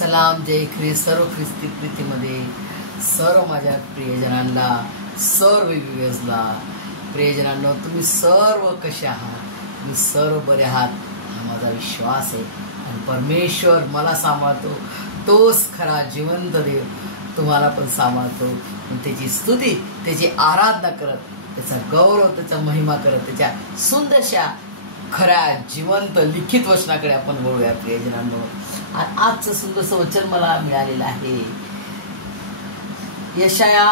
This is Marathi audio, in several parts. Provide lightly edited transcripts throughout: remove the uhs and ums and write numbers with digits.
सलाम जय ख्रिस्त सर्व ख्रिस्ती प्रीतीमध्ये सर्व माझ्या प्रियजनांना सर्व व्ह्यूअर्सला प्रियजनांनो तुम्ही सर्व कसे आहात? तुम्ही सर्व बरे आहात हा माझा विश्वास आहे आणि परमेश्वर मला सांभाळतो तोच खरा जिवंत देव तुम्हाला पण सांभाळतो. त्याची स्तुती त्याची आराधना करत त्याचा गौरव त्याचा महिमा करत त्याच्या सुंदरशा खऱ्या जिवंत लिखित वचनाकडे आपण वळूया प्रियजनांनो. आणि आजचं सुंदरसं वचन मला मिळालेलं आहे Isaiah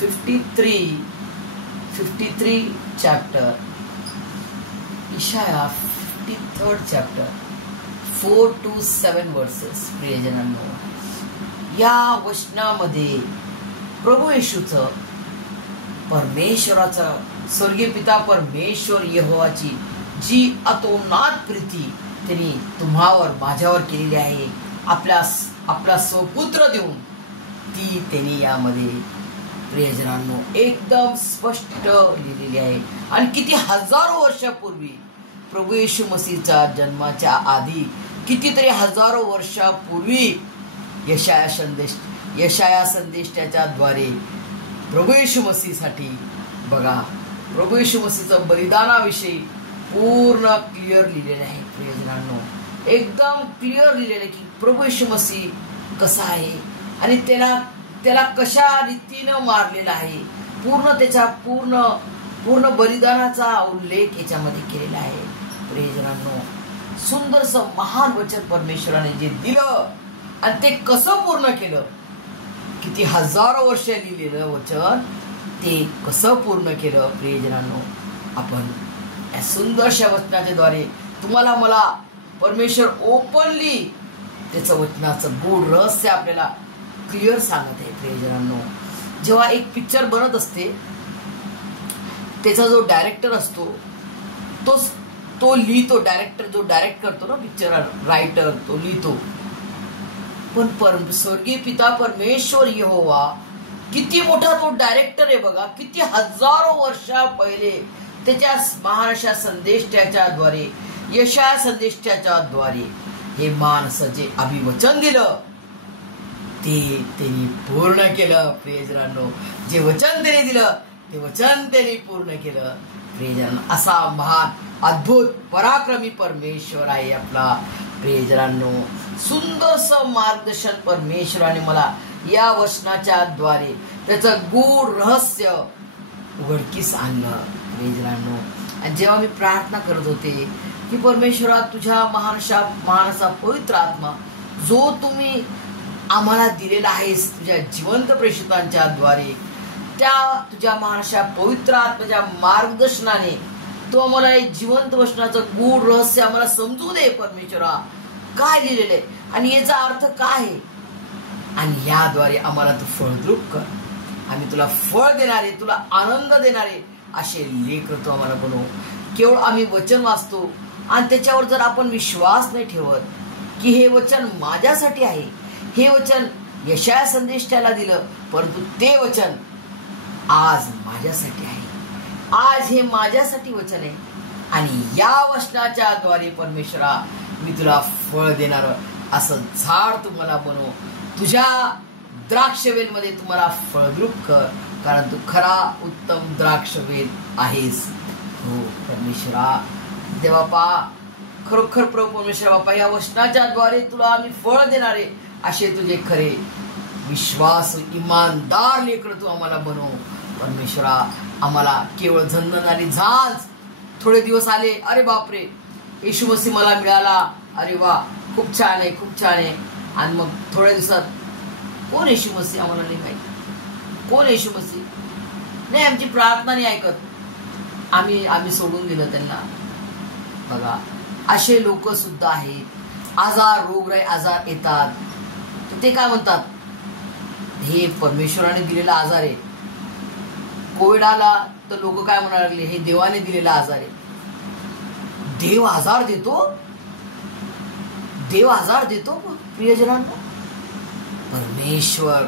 53 chapter Isaiah 53rd chapter 4 to 7 verses. प्रियजनांनो या वचनामध्ये प्रभू येशूचं परमेश्वराचं स्वर्गीय पिता परमेश्वर यहोवाची जी अतोनात प्रीती त्यांनी तुम्हावर माझ्यावर केलेली आहे आपला स्वपुत्र देऊन ती त्यांनी यामध्ये प्रियजनांनो एकदम स्पष्ट लिहिलेली आहे. आणि किती हजारो वर्षापूर्वी प्रभू येशू मसीहच्या जन्माच्या आधी कितीतरी हजारो वर्षापूर्वी यशाया संदेष्टाच्या द्वारे प्रभू येशू मसीहसाठी बघा प्रभू येशू मसीहचं बलिदानाविषयी पूर्ण क्लिअर लिहिलेलं आहे. प्रियजनांनो एकदम क्लिअर लिहिलेलं आहे की प्रभू येशू मसीह कसा आहे आणि त्याला कशा रीतीनं मारलेला आहे. त्याच्या पूर्ण बलिदानाचा उल्लेख याच्यामध्ये केलेला आहे. प्रियजनांनो सुंदरसं महान वचन परमेश्वराने जे दिलं आणि ते कसं पूर्ण केलं, किती हजारो वर्ष लिहिलेलं वचन ते कसं पूर्ण केलं. प्रियजनांनो आपण या सुंदरशा वचनाच्या द्वारे तुम्हाला मला परमेश्वर ओपनली त्याचं वचनाचं गूढ रहस्य आपल्याला क्लिअर सांगत आहे. प्रियजनांनो जेव्हा एक पिक्चर बनत असते त्याचा जो डायरेक्टर असतो तो लिहितो. डायरेक्टर जो डायरेक्ट करतो ना पिक्चर रायटर तो लिहितो. पण स्वर्गीय पिता परमेश्वर यहोवा किती मोठा तो डायरेक्टर आहे बघा. किती हजारो वर्षा पहिले त्याच्या महाराष्ट्र संदेष्टाच्या द्वारे यशाया संदेष्टाच्या द्वारे हे माणसं जे अभिवचन दिलं ते त्यांनी पूर्ण केलं. प्रियजनांनो जे वचन त्याने दिलं ते वचन त्यांनी पूर्ण केलं. प्रियजनांनो असा महान अद्भुत पराक्रमी परमेश्वर आहे आपला. प्रियजनांनो सुंदरसं मार्गदर्शन परमेश्वराने मला या वचनाच्या द्वारे त्याचं गूढ रहस्य उघडकीस आणलं. प्रियजनांनो आणि जेव्हा मी प्रार्थना करत होते की परमेश्वरा तुझ्या महानसा पवित्र आत्मा जो तुम्ही आम्हाला दिलेला आहेस तुझ्या जिवंत प्रेषितांच्या द्वारे त्या तुझ्या महानशा पवित्र आत्म्याच्या मार्गदर्शनाने तो आम्हाला जिवंत वचनाचं गूढ रहस्य आम्हाला समजू दे. परमेश्वरा काय लिहिलेलं आहे आणि याचा अर्थ काय आहे आणि याद्वारे आम्हाला तू फळद्रूप कर. आम्ही तुला फळ देणारे तुला आनंद देणारे असे लेकर तू आम्हाला बनव. केवळ आम्ही वचन वाचतो आणि त्याच्यावर जर आपण विश्वास नाही ठेवत की हे वचन माझ्यासाठी आहे, हे वचन यशाया संदेष्टाला दिलं परंतु ते वचन आज माझ्यासाठी आहे, आज हे माझ्यासाठी वचन आहे आणि या वचनाच्या द्वारे परमेश्वरा मी तुला फळ देणार असं झाड तुम्हाला बनव. तुझ्या द्राक्षवेलमध्ये तुम्हाला फळद्रूप कर कारण तू खरा उत्तम द्राक्षवेल आहेस. हो परमेश्वरा देवापा खरोखर प्रभू परमेश्वर बापा या वचनाच्या द्वारे तुला आम्ही फळ देणारे असे तुझे खरे विश्वास इमानदार लेकर तू आम्हाला बनव. परमेश्वरा आम्हाला केवळ झंझणारी झांज थोडे दिवस आले अरे बापरे येशू मसीह मला मिळाला अरे वा खूप छान आहे खूप छान आहे आणि मग थोड्या दिवसात कोण येशू मसीह आम्हाला नाही माहिती कोण येशू मसीह नाही. आमची प्रार्थना नाही ऐकत आम्ही सोडून दिलं त्यांना. बघा असे लोक सुद्धा आहेत. आजार रोगराई आजार येतात ते काय म्हणतात हे परमेश्वराने दिलेला आजार आहे. कोविड आला तर लोक काय म्हणायला लागले हे देवाने दिलेला आजार आहे. देव आजार देतो प्रियजनांनो. परमेश्वर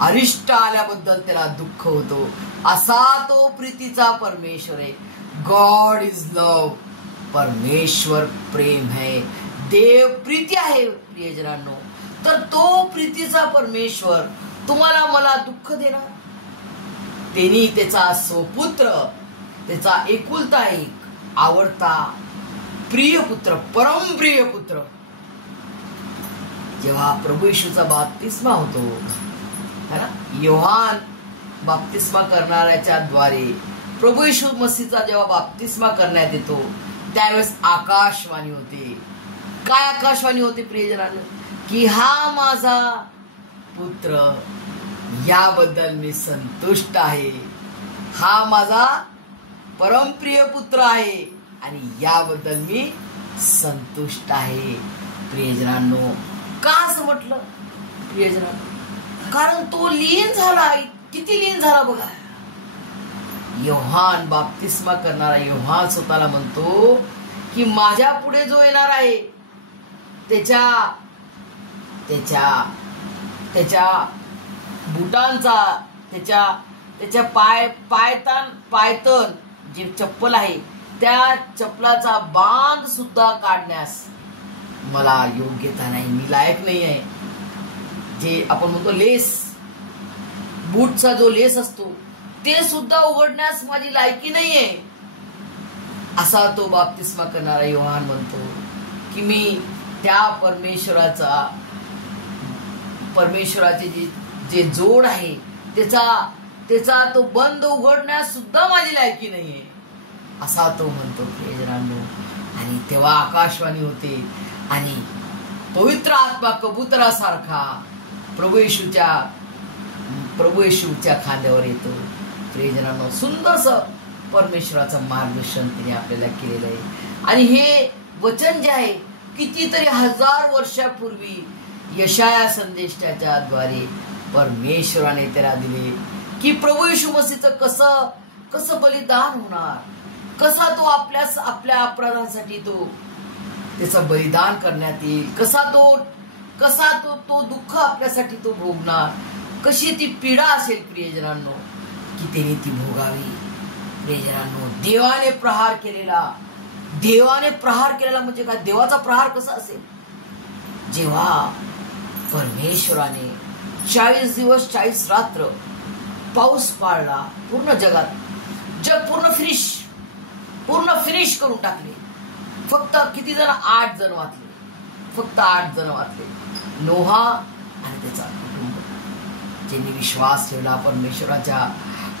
अरिष्ट आल्याबद्दल त्याला दुःख होतो असा तो प्रीतीचा परमेश्वर आहे. गॉड इज लव. परमेश्वर प्रेम है. देव प्रीती आहे प्रियजनांनो. तर तो प्रीतीचा परमेश्वर तुम्हाला मला दुःख देणार? त्यांनी त्याचा स्वपुत्र, त्याचा एकुलता एक आवडता प्रिय पुत्र, परमप्रिय पुत्र, जेव्हा प्रभू येशूचा बाप्तिस्मा होतो है ना, योहान बाप्तिस्मा करणाऱ्याच्या द्वारे प्रभू येशू मसीहचा जेव्हा बाप्तिस्मा करण्यात येतो त्यावेळेस आकाशवाणी होते. काय आकाशवाणी होते प्रियजनांनो? की हा माझा पुत्र, याबद्दल मी संतुष्ट आहे. हा माझा परमप्रिय पुत्र आहे आणि याबद्दल मी संतुष्ट आहे. प्रियजनांनो, का असं म्हटलं प्रियजनांनो? कारण तो लीन झाला. किती लीन झाला बघा. योहान बाप्तिस्मा करणारा योहान स्वतःला म्हणतो की माझ्या पुढे जो येणार आहे त्याच्या बुटांचा, त्याच्या पायतन जे चप्पल आहे त्या चप्पलाचा बांध सुद्धा काढण्यास मला योग्यता नाही, मी लायक नाही आहे. जे आपण म्हणतो लेस, बूटचा जो लेस असतो ते सुद्धा उघडण्यास माझी लायकी नाहीये. असा तो बाप्तिस्मा करणारा योहान म्हणतो की मी त्या परमेश्वराचे जे जोड आहे त्याचा तो बंद उघडण्यास सुद्धा माझी लायकी नाहीये, असा तो म्हणतो प्रियजनांनो. आणि तेव्हा आकाशवाणी होते आणि पवित्र आत्मा कबुतरासारखा प्रभू येशूच्या खांद्यावर येतो. प्रियजनांनो, सुंदरसं परमेश्वराचं मार्गदर्शन तिने आपल्याला केलेलं आहे. आणि हे वचन जे आहे कितीतरी हजार वर्षापूर्वी यशाया संदेष्टाच्या द्वारे परमेश्वराने त्याला दिले की प्रभू येशू मसीहचं कसं बलिदान होणार, कसा तो आपल्या अपराधांसाठी तो त्याचं बलिदान करण्यात येईल, कसा तो दुःख आपल्यासाठी तो भोगणार, कशी ती पीडा असेल प्रियजनांनो की त्यांनी ती भोगावी. प्रियजनांनो, देवाने प्रहार केलेला म्हणजे काय? देवाचा प्रहार कसा असेल? जेव्हा परमेश्वराने 40 दिवस 40 रात्र पाऊस पाडला पूर्ण जगात, जग पूर्ण फिनिश करून टाकले. फक्त किती जण? 8 जण वाचले. फक्त 8 जण वाचले. नोहा आणि त्याचा कुटुंब, ज्यांनी विश्वास ठेवला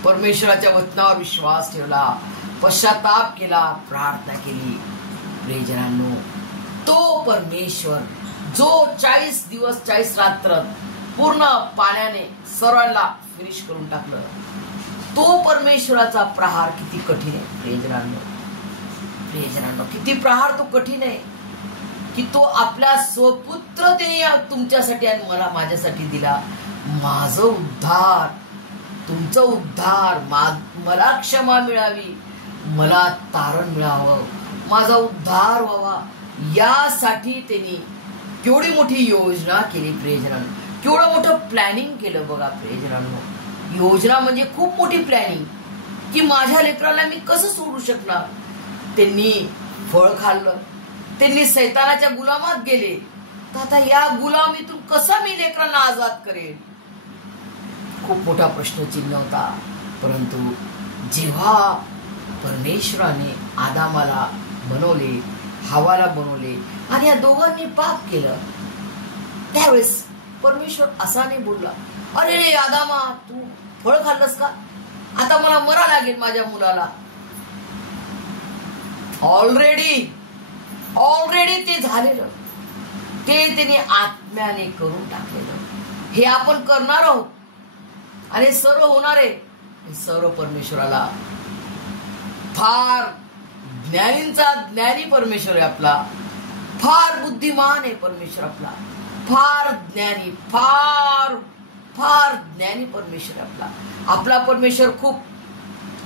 परमेश्वराच्या वचनावर विश्वास ठेवला, पश्चाताप केला, प्रार्थना केली. प्रियजनांनो, तो परमेश्वर जो 40 दिवस 40 रात्र पूर्ण पाण्याने सर्वांना फिनिश करून टाकलं, तो परमेश्वराचा प्रहार किती कठीण आहे प्रियजनांनो, किती प्रहार तो कठीण आहे की तो आपला स्वपुत्र त्याने तुमच्यासाठी आणि माझ्यासाठी दिला. माझं उद्धार, तुमचं उद्धार, मला क्षमा मिळावी, मला तारण मिळावं, माझा उद्धार व्हावा, यासाठी त्यांनी केवढी मोठी योजना केली प्रियजनांनो. केवढं मोठं प्लॅनिंग केलं बघा प्रियजनांनो. योजना म्हणजे खूप मोठी प्लॅनिंग की माझ्या लेकराला मी कसं सोडू शकणार. त्यांनी फळ खाल्लं, त्यांनी सैतानाच्या गुलामात गेले, तर आता या गुलामीतून कसा मी लेकरांना आजाद करेन? खूप मोठा प्रश्नचिन्ह होता. परंतु जेव्हा परमेश्वराने आदामाला बनवले, हवाला बनवले आणि या दोघांनी पाप केलं, त्यावेळेस परमेश्वर असा नाही बोलला, अरे आदामा तू फळ खाल्लंस का, आता मला मरा लागेल माझ्या मुलाला. ऑलरेडी ते झालेलं, ते त्यांनी आत्म्याने करून टाकलेलं. हे आपण करणार आहोत आणि सर्व होणार आहे. सर्व परमेश्वराला फार ज्ञानी परमेश्वर आहे आपला, फार बुद्धिमान आहे परमेश्वर आपला, फार ज्ञानी परमेश्वर आहे आपला परमेश्वर. खूप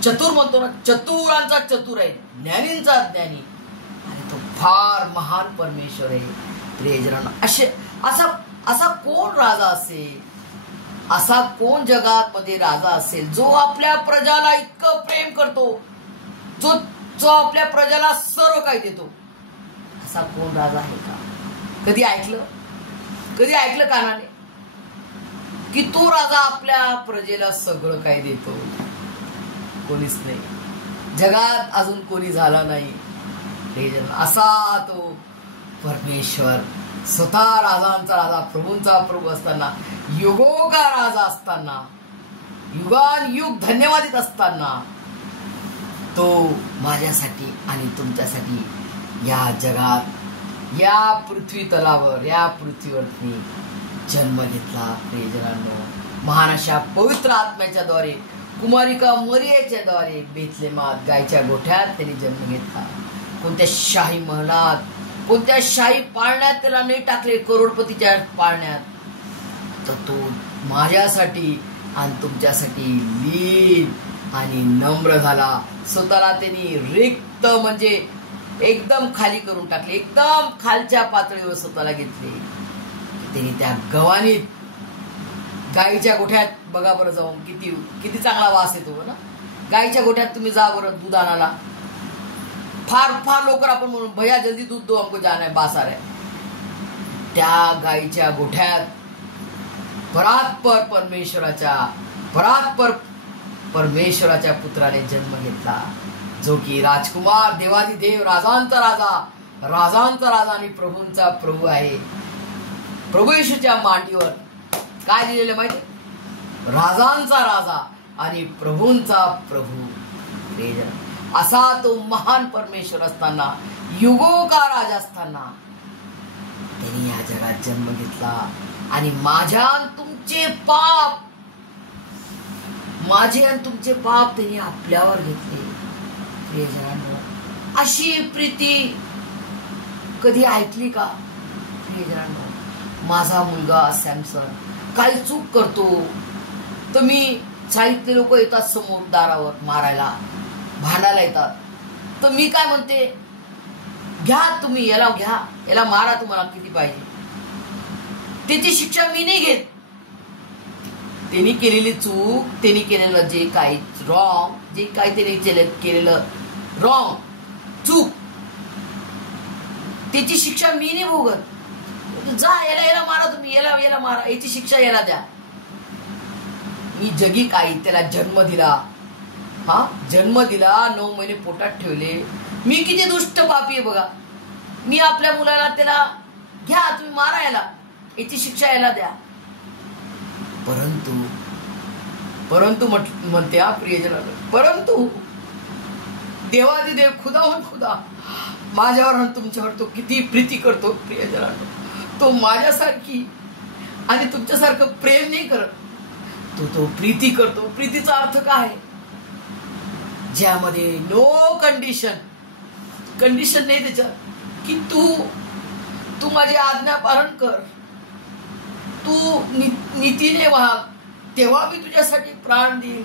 चतुर म्हणतो ना, चतुरांचा चतुर आहे, ज्ञानींचा ज्ञानी, आणि तो फार महान परमेश्वर आहे प्रियजनांनो. असा कोण राजा असेल, असा कोण जगात मध्ये राजा असेल जो आपल्या प्रजाला इतकं प्रेम करतो, जो आपल्या प्रजाला सर्व काही देतो? असा कोण राजा आहे का? कधी ऐकलं कानाने की तो राजा आपल्या प्रजेला सगळं काही देतो? कोणीच नाही, जगात अजून कोणी झाला नाही असा तो परमेश्वर, स्वतः राजांचा राजा, प्रभूंचा प्रभू असताना, युगोगा राजा असताना, युगान युग धन्यवादित असताना तो माझ्यासाठी आणि तुमच्यासाठी या जगात, या पृथ्वी तलावर, या पृथ्वीवरती जन्म घेतला. प्रियजनांनो, महान अशा पवित्र आत्म्याच्या द्वारे, कुमारिका मरियेच्या द्वारे बेथलेमात गायच्या गोठ्यात त्यांनी जन्म घेतला. कोणत्या शाही महलात, कोणत्या शाही पाळण्यात त्याला नाही टाकले, करोडपतीच्या पाळण्यात, तर तो माझ्यासाठी आणि तुमच्यासाठी लीन आणि नम्र झाला. स्वतःला त्यांनी रिक्त म्हणजे एकदम खाली करून टाकले, एकदम खालच्या पातळीवर स्वतःला घेतले. त्यांनी त्या गव्हाणीत, गाईच्या गोठ्यात बघा बरं जाऊन, किती चांगला वास येतो ना. गाईच्या गोठ्यात तुम्ही जा बरं दूध आणायला, फार लवकर आपण म्हणून भैया जल्दी दूध दो, हमको जाना है, बाजार है. त्या गाईच्या गोठ्यात परात्पर परमेश्वराच्या पुत्राने जन्म घेतला, जो की राजकुमार, देवादिदेव, राजांचा राजा आणि प्रभूंचा प्रभू आहे. प्रभू येशूच्या मांडीवर काय लिहिलेलं माहिती? राजांचा राजा आणि प्रभूंचा प्रभू. असा तो महान परमेश्वर असताना, युगोगा राजा असताना त्यांनी या जगात जन्म घेतला आणि माझे आणि तुमचे पाप त्यांनी आपल्यावर घेतले. प्रियजनांनो, अशी प्रीती कधी ऐकली का? प्रियजनांनो, माझा मुलगा सॅमसन काही चूक करतो तर मी साहित्य लोक येतात समोर दारावर मारायला, भांडायला येतात, तर मी काय म्हणते, घ्या तुम्ही याला मारा, तुम्हाला किती पाहिजे. त्याची शिक्षा मी नाही घेत. त्यांनी केलेली चूक, त्यांनी केलेलं जे काही रॉंग, जे काही त्यांनी केलेलं रॉंग, चूक, त्याची शिक्षा मी नाही भोगत. जा, याला मारा तुम्ही, याला मारा, याची शिक्षा याला द्या. मी जगी काही त्याला जन्म दिला, 9 महिने पोटात ठेवले. मी किती दुष्ट पापी आहे बघा. मी आपल्या मुलाला त्याला घ्या तुम्ही मारा, याची शिक्षा याला द्या. परंतु म्हणते प्रियजनांनो, परंतु देवादिदेव, खुदा माझ्यावर आणि तुमच्यावर तो किती प्रीती करतो. प्रियजनांनो, तो माझ्यासारखी आणि तुमच्यासारखं प्रेम नाही करत, तो प्रीती करतो. प्रीतीचा अर्थ काय? ज्यामध्ये नो कंडिशन नाही त्याच्यात, की तू माझी आज्ञा पालन कर, तू नीतीने वाग, तेव्हा मी तुझ्यासाठी प्राण देईल,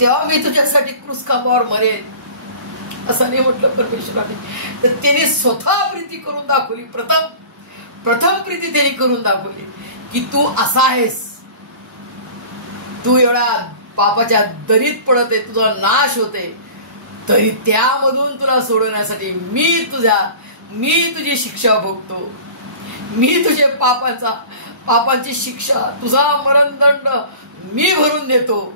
तेव्हा मी तुझ्यासाठी क्रूस खांबावर मरेल, असं नाही म्हटलं परमेश्वराने. तर त्याने स्वतः प्रीती करून दाखवली. प्रथम प्रीती त्यांनी करून दाखवली की तू असा आहेस, तू एवढा पापाच्या दरीत पडत आहे, तुझा नाश होते, तरी त्यामधून तुला सोडवण्यासाठी मी तुझी शिक्षा भोगतो, मी तुझे पापांची शिक्षा, तुझा मरणदंड मी भरून देतो.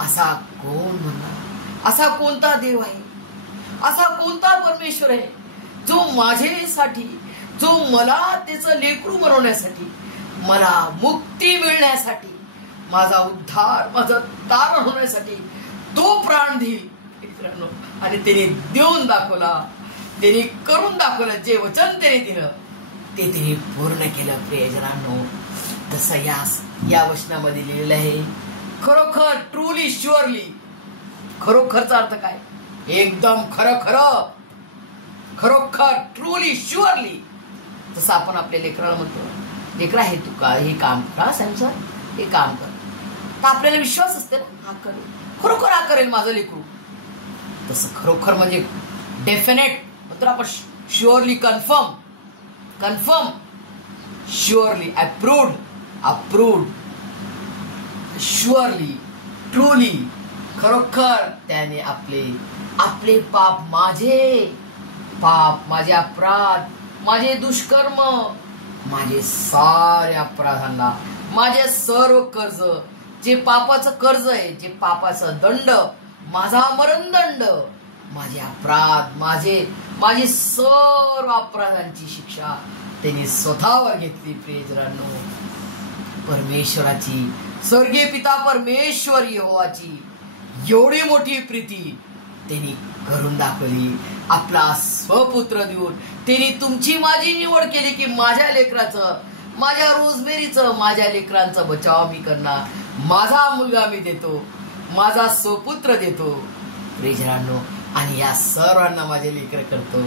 असा कोण म्हणणार? असा कोणता देव आहे? असा कोणता परमेश्वर आहे जो माझ्यासाठी, जो मला त्याचं लेकरू बनवण्यासाठी, मला मुक्ती मिळण्यासाठी, माझा उद्धार, माझं तारण होण्यासाठी तो प्राण देईल. आणि त्याने देऊन दाखवला, त्याने करून दाखवलं. जे वचन त्याने दिलं ते त्याने पूर्ण केलं. प्रियजनांनो, तसं या वचनामध्ये लिहिलेलं आहे. खरोखर, ट्रूली, शुअरली. खरोखरचा अर्थ काय? एकदम खरोखर, ट्रूली, शुअरली. तसं आपण आपल्या लेकराला म्हणतो, लेकरा हे तू का हे काम कर, सॅमसन हे काम कर, तर आपल्याला विश्वास असते ना, हा करेल, खरोखर हा करेल माझं लेकरू. तसं खरोखर म्हणजे डेफिनेट, नंतर आपण surely, confirm, surely, approved, surely, truly, खरोखर त्याने आपले पाप, माझे अपराध, माझे दुष्कर्म, माझे साऱ्या अपराधांना, माझे सर्व कर्ज, जे पापाचं कर्ज आहे, जे पापाचं दंड, माझा मरणदंड, माझे अपराध, माझी सर्व अपराधांची शिक्षा त्यांनी स्वतःवर घेतली. प्रियजनांनो, परमेश्वराची, स्वर्गीय पिता परमेश्वर यहोवाची एवढी मोठी प्रीती त्यांनी करून दाखवली. आपला स्वपुत्र देऊन त्यांनी तुमची माझी निवड केली की माझ्या लेकराचं, माझ्या रोजमेरीचं, माझ्या लेकरांचा बचाव मी करणार. माझा मुलगा मी देतो, माझा स्वपुत्र देतो. प्रियजनांनो, आणि या सर्वांना माझे लेकर करतो.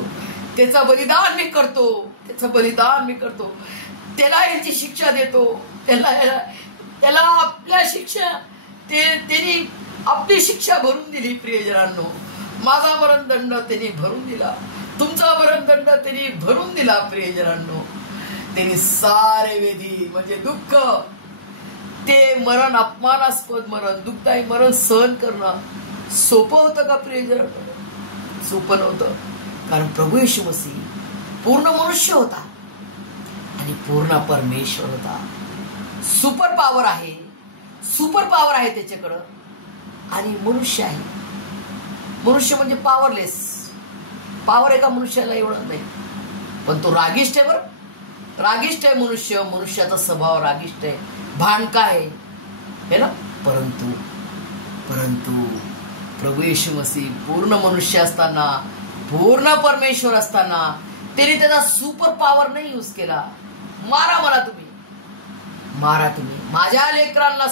त्याचं बलिदान मी करतो, त्याचं बलिदान मी करतो. त्याला याची शिक्षा देतो, त्याला आपल्या शिक्षा, त्यांनी आपली शिक्षा भरून दिली. प्रियजनांनो, माझा मरणदंड त्यांनी भरून दिला, तुमचा मरणदंड त्यांनी भरून दिला. प्रियजनांनो, त्यांनी सारे वेदी म्हणजे दुःख, ते मरण, अपमानास्पद मरण, दुःखदायी मरण सहन करणं सोपं होतं का? प्रियजनांनो, सोपं नव्हतं. कारण प्रभू येशू मसीह पूर्ण मनुष्य होता आणि पूर्ण परमेश्वर होता. सुपर पॉवर आहे, सुपर पॉवर आहे त्याच्याकडं. आणि मनुष्य आहे. मनुष्य म्हणजे पॉवरलेस. पॉवर आहे का मनुष्याला? एवढं नाही. पण तो रागिष्ट आहे. बरं, रागिष्ट आहे मनुष्य. मनुष्याचा स्वभाव रागिष्ट आहे, भांडका आहे ना. परंतु प्रभू येशू मसीह पूर्ण मनुष्य असताना, पूर्ण परमेश्वर असताना त्यांनी त्याचा सुपर पॉवर नाही यूज केला. मारा मला तुम्ही, मारा तुम्ही, माझ्या लेकरांना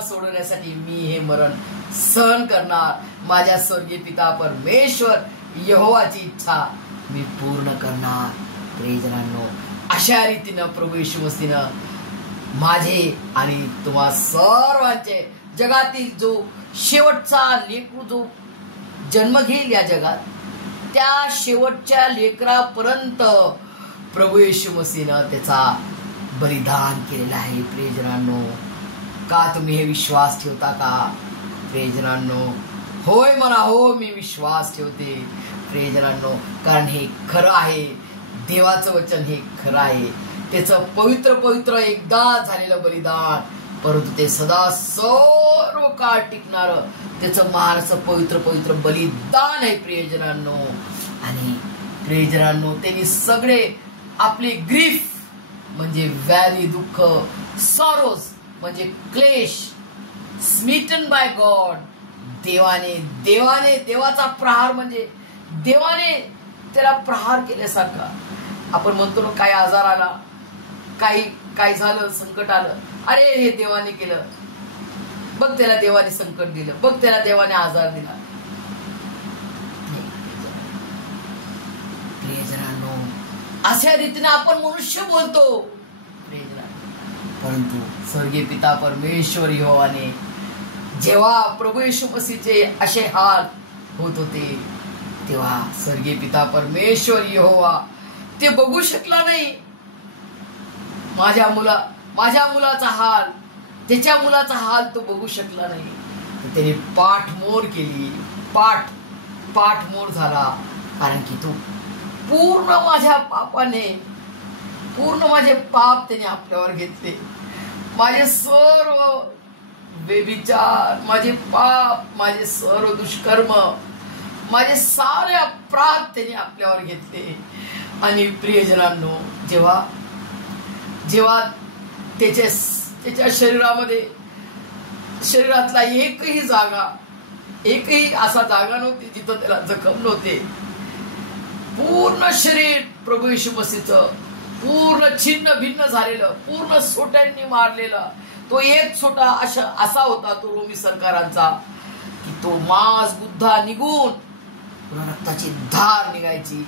सोडवण्यासाठी मी हे मरण सहन करणार. माझ्या स्वर्गीय पिता परमेश्वर यहोवाची इच्छा मी पूर्ण करणार. प्रियजनांनो, अशा रीतीनं प्रभू येशू मसीहनं माझे आणि तुम्हा सर्वांचे, जगातील जो शेवटचा लेकरू जो जन्म घेईल या जगात, त्या शेवटच्या लेकरापर्यंत प्रभू येशू मसीहनं त्याचा बलिदान केलेला आहे. प्रियजनांनो, का तुम्ही हे विश्वास ठेवता का? प्रियजनांनो, होय म्हणा, हो मी विश्वास ठेवते. प्रियजनांनो, कारण हे खरं आहे. देवाचं वचन हे खरं आहे. त्याचं पवित्र एकदा झालेलं बलिदान, परंतु ते सदा सर्व काळ टिकणार त्याचं महाराचं पवित्र बलिदान आहे. प्रियजनांनो, आणि प्रियजनांनो, त्यांनी सगळे आपली ग्रीफ म्हणजे व्याधी, दुःख, सॉरोज म्हणजे क्लेश, स्मिटन बाय गॉड, देवाचा प्रहार म्हणजे देवाने त्याला प्रहार केल्यासारखा. आपण म्हणतो ना, काही आजार आला, काही झालं, संकट आलं, अरे हे देवाने केलं, बघ त्याला देवाने संकट दिलं, बघ त्याला देवाने आजार दिला. प्रियजनांनो, अशा रीतीने आपण मनुष्य बोलतो. परंतु स्वर्गीय पिता परमेश्वर यहोवाने जेव्हा प्रभू येशू मसीहचे असे हाल होत होते, तेव्हा स्वर्गीय पिता परमेश्वर यहोवा ते बघू शकला नाही. माझ्या मुलाचा हाल, त्याच्या मुलाचा हाल तो बघू शकला नाही. त्याने पाठमोर केली, पाठमोर झाला. कारण की तो पूर्ण माझ्या पापाने, पूर्ण माझे पाप त्याने आपल्यावर घेतले. माझे सर्व व्यभिचार, माझे पाप, माझे सर्व दुष्कर्म, माझे सारे अपराध त्याने आपल्यावर घेतले. आणि प्रियजनांनो, जेव्हा त्याच्या शरीरातला एकही असा जागा नव्हती जिथं त्याला जखम नव्हते. पूर्ण शरीर प्रभू येशू मसीहचं पूर्ण छिन्न भिन्न झालेलं, पूर्ण सोट्यांनी मारलेलं. तो एक सोटा असा होता तो रोमी सरकारांचा की तो मांस गुद्धा निघून रक्ताची धार निघायची.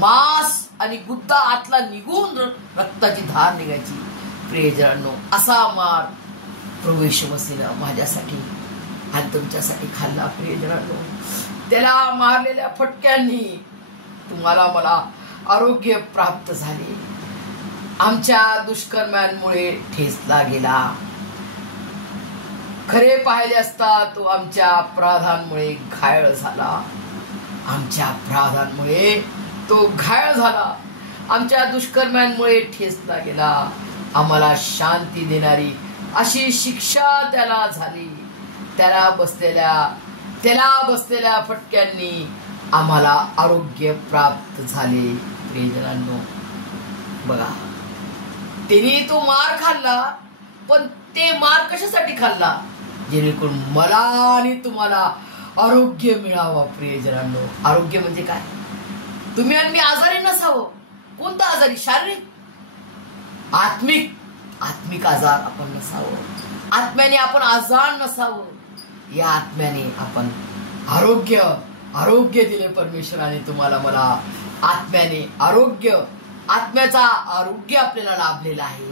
मांस आणि गुद्दा आतला निघून रक्ताची धार निघायची. प्रियजनांनो, असा मार प्रभू येशू मसीहनं माझ्यासाठी आणि तुमच्यासाठी खाल्ला. प्रियजनांनो, त्याला मारलेल्या फटक्यांनी तुम्हाला मला आरोग्य प्राप्त झाले. आमच्या दुष्कर्मांमुळे ठेचला गेला. खरे पाहिले असता तो आमच्या अपराधांमुळे घायल झाला. आमच्या अपराधांमुळे तो घायल झाला. आमच्या दुष्कर्म्यांमुळे ठेचला गेला. आम्हाला शांती देणारी अशी शिक्षा त्याला झाली. त्याला बसलेल्या फटक्यांनी आम्हाला आरोग्य प्राप्त झाले. प्रियजनांनो, बघा, त्यांनी तो मार खाल्ला, पण ते मार कशासाठी खाल्ला? जेणेकरून मला आणि तुम्हाला आरोग्य मिळावं. प्रियजनांनो, आरोग्य म्हणजे काय? तुम्ही आणि मी आजारी नसावं. कोणता आजारी? शारीरिक, आत्मिक आजार आपण नसावं. आत्म्याने आपण आजार नसावं. या आत्म्याने आपण आरोग्य दिले परमेश्वराने तुम्हाला मला. आत्म्याने आत्म्याचा आरोग्य आपल्याला लाभलेला आहे.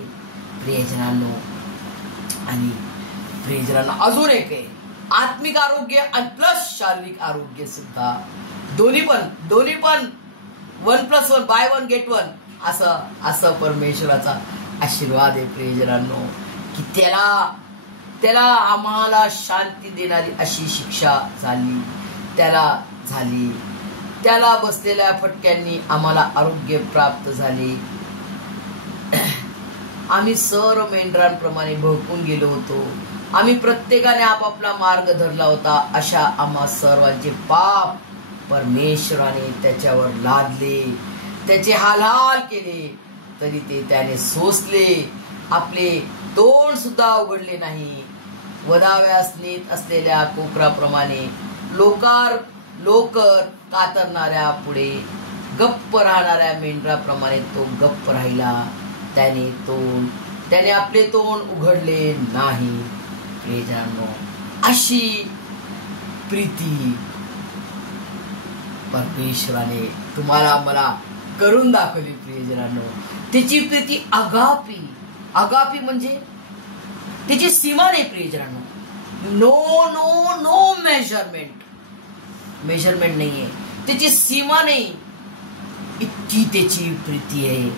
प्रियजनांनो, आणि प्रियजनांनो, अजून एक आहे, आत्मिक आरोग्य आणि प्लस शारीरिक आरोग्य सुद्धा. दोन्ही पण 1+1 बाय 1 गेट 1 असं परमेश्वराचा आशीर्वाद आहे. प्रियजनांनो, की त्याला आम्हाला शांती देणारी अशी शिक्षा झाली. त्याला बसलेल्या फटक्यांनी आम्हाला आरोग्य प्राप्त झाले. आम्ही सर्व मेंढरांप्रमाणे भडकून गेलो होतो. आम्ही प्रत्येकाने आपापला मार्ग धरला होता. अशा आम्हा सर्वांचे पाप परमेश्वराने त्याच्यावर लादले. त्याचे हाल केले, तरी ते त्याने सोसले. आपले तोंड सुद्धा उघडले नाही. वधाव्यास नेत असलेल्या कोकराप्रमाणे लोकर कातरणाऱ्या पुढे गप्प राहणाऱ्या मेंढराप्रमाणे तो गप्प राहिला. त्याने आपले तोंड उघडले नाही. प्रियजनांनो, अशी प्रीती परमेश्वराने तुम्हाला मला करून दाखवली. प्रियजनांनो, त्याची प्रीती अगापी म्हणजे त्याची सीमा नाही. प्रियजनांनो, नो मेजरमेंट नाहीये. त्याची सीमा नाही. इतकी त्याची प्रीती आहे.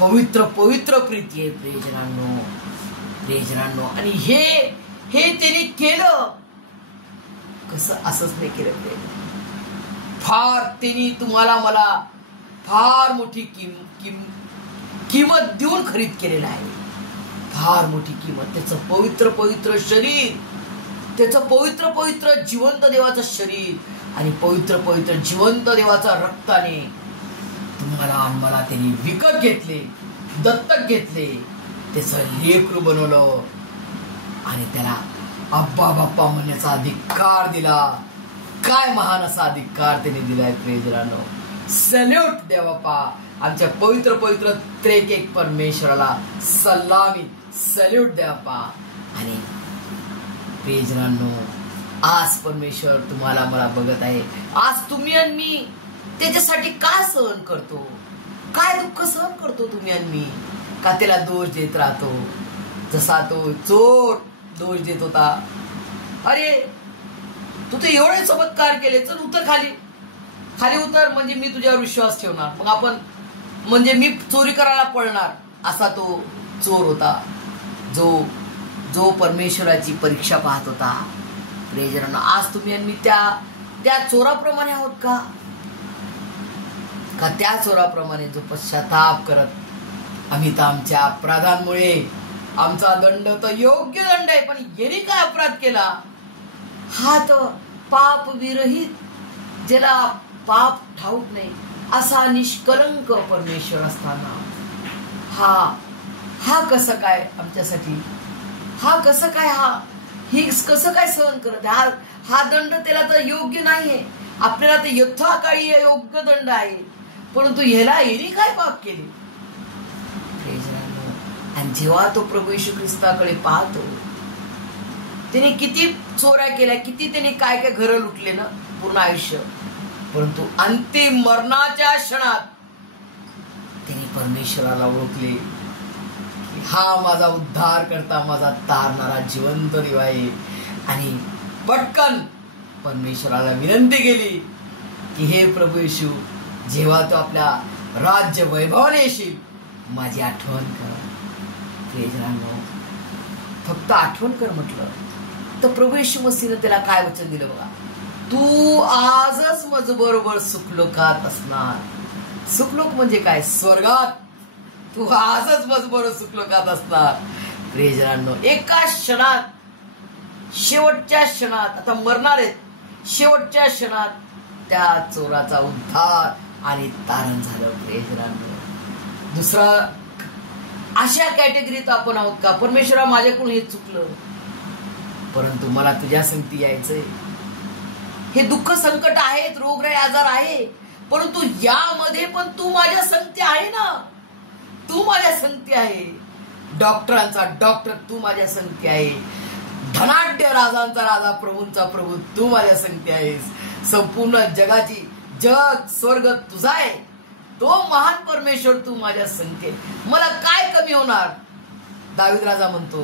पवित्र प्रीती आहे. प्रियजनांनो, आणि हे त्याने केलं कसं? असंच नाही केलं. त्यांनी तुम्हाला मला फार मोठी किंमत देऊन खरीद केलेला आहे. फार मोठी किंमत. त्याचं पवित्र शरीर, त्याचं पवित्र जिवंत देवाचं शरीर आणि पवित्र जिवंत देवाच्या रक्ताने तुम्हाला आणि मला त्यांनी विकत घेतले, दत्तक घेतले, त्याचं लेकरू बनवलं आणि त्याला अब्बा बाप्पा म्हणण्याचा अधिकार दिला. काय महान असा अधिकार त्यांनी दिलाय. प्रियजनांनो, सल्यूट द्या बाप्पा. आमच्या पवित्र त्रेक परमेश्वराला सलामी, सल्यूट द्या बाप्पा. आणि प्रियजनांनो, आज परमेश्वर तुम्हाला मला बघत आहे. आज तुम्ही आणि मी त्याच्यासाठी काय सहन करतो, काय दुःख सहन करतो तुम्ही आणि मी? का त्याला दोष देत राहतो? जसा तो चोर दोष देत होता, अरे तू तर एवढे चमत्कार केले, चल उतर खाली उतर, म्हणजे मी तुझ्यावर विश्वास ठेवणार, मग आपण म्हणजे मी चोरी करायला पळणार. असा तो चोर होता जो परमेश्वराची परीक्षा पाहत होता. प्रियजनांनो, आज तुम्ही आणि मी त्या चोराप्रमाणे आहोत का त्या चोराप्रमाणे जो पश्चाताप करत आम्ही तर आमच्या अपराधांमुळे आमचा दंड तर योग्य दंड आहे, पण याने काय अपराध केला? हा तर पाप विरहित, ज्याला पाप ठाऊक नाही असा निष्कलंक परमेश्वर असताना हा कसं काय आमच्यासाठी, हा कसं काय, ही कसं काय सहन करत? हा दंड त्याला तर योग्य नाहीये. आपल्याला तर यथाकाळी योग्य दंड आहे, परंतु याने काय पाप केले? आणि जेव्हा तो प्रभू येशू ख्रिस्ताकडे पाहतो, त्याने किती चोऱ्या केल्या, किती त्याने काय घरं लुटले ना पूर्ण आयुष्य, परंतु अंतिम मरणाच्या क्षणात त्याने परमेश्वराला ओळखले की हा माझा उद्धार करता, माझा तारणारा जिवंत देव आहे. आणि पटकन परमेश्वराला विनंती केली की हे प्रभू येशू, जेव्हा तो आपल्या राज्य वैभवाने येशील, माझी आठवण कर. प्रियजनांनो, फक्त आठवण कर म्हटलं तर प्रभू येशू मसीहने त्याला काय वचन दिलं बघा, तू आजच माझ बरोबर सुखलो खात असणार. सुखलोक म्हणजे काय? स्वर्गात तू आजच बरोबर सुखलोकात असणार प्रियजनांनो. एका क्षणात, शेवटच्या क्षणात, आता मरणार आहेत, शेवटच्या क्षणात त्या चोराचा उद्धार आणि तारण झालं प्रियजनांनो. दुसरा, अशा कॅटेगरीत आपण आहोत का परमेश्वरा माझ्याकडून हे चुकलं, परंतु मला तुझ्या संगती यायचंय. हे दुःख संकट आहेत, रोगराई आजार आहे, परंतु यामध्ये पण तू माझ्या संगती आहे ना. तू माझ्या संगती आहे. डॉक्टरांचा डॉक्टर तू माझ्या संगती आहे. धनाढ्य राजांचा राजा, प्रभूंचा प्रभू तू माझ्या संगती आहेस. संपूर्ण जगाची जग स्वर्ग तुझा आहे. तो महान परमेश्वर तू माझ्या संगती आहे. मला काय कमी होणार? दावीद राजा म्हणतो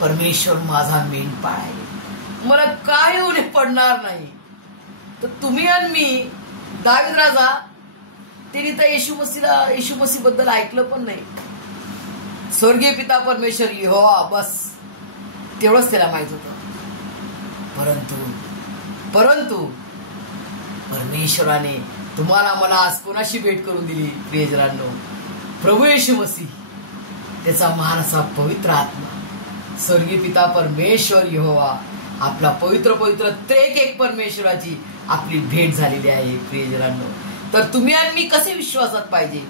परमेश्वर माझा मेंढपाळ आहे, मला काय उणे पडणार नाही. तर तुम्ही आणि मी, दावीद राजा तिने तर येशू मसीह बद्दल ऐकलं पण नाही. स्वर्गीय पिता परमेश्वर यहोवा, बस तेवढंच त्याला माहित होतं. परंतु परमेश्वराने तुम्हाला मला आज कोणाशी भेट करून दिली प्रियजनांनो? प्रभू येशू मसीह, त्याचा महान असा पवित्र आत्मा, स्वर्गीय पिता परमेश्वर यहोवा, आपला पवित्र पवित्र त्रेक एक परमेश्वराची आपली भेट झालेली आहे प्रियजनांनो. तर तुम्ही आणि मी कसे विश्वासात पाहिजे?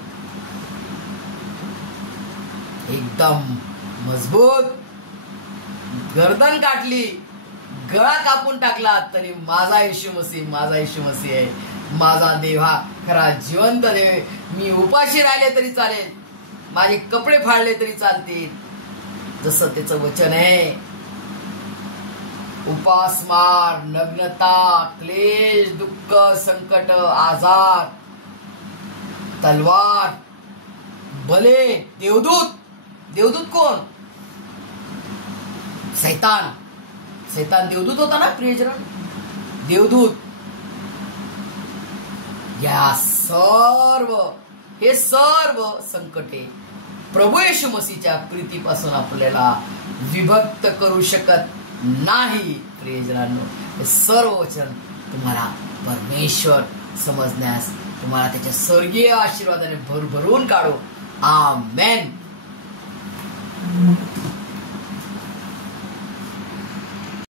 एकदम मजबूत, गर्दन काटली, गळा कापून टाकला तरी माझा येशू मसीह आहे. माझा देव हा खरा जिवंत देव. मी उपाशी राहिले तरी चालेल, माझे कपडे फाडले तरी चालतील, जसं त्याचं वचन आहे. उपास मार, नग्नता, क्लेश, दुःख, संकट, आजार, तलवार, भले, देवदूत कोण? सैतान देवदूत होता ना प्रियजन. देवदूत, हे सर्व संकटे प्रभू येशू मसीहच्या प्रीतीपासून आपल्याला विभक्त करू शकत नाही प्रियजनांनो. हे सर्व वचन तुम्हाला परमेश्वर समजण्यास, तुम्हाला त्याच्या स्वर्गीय आशीर्वादाने भरभरून काढो. आमेन.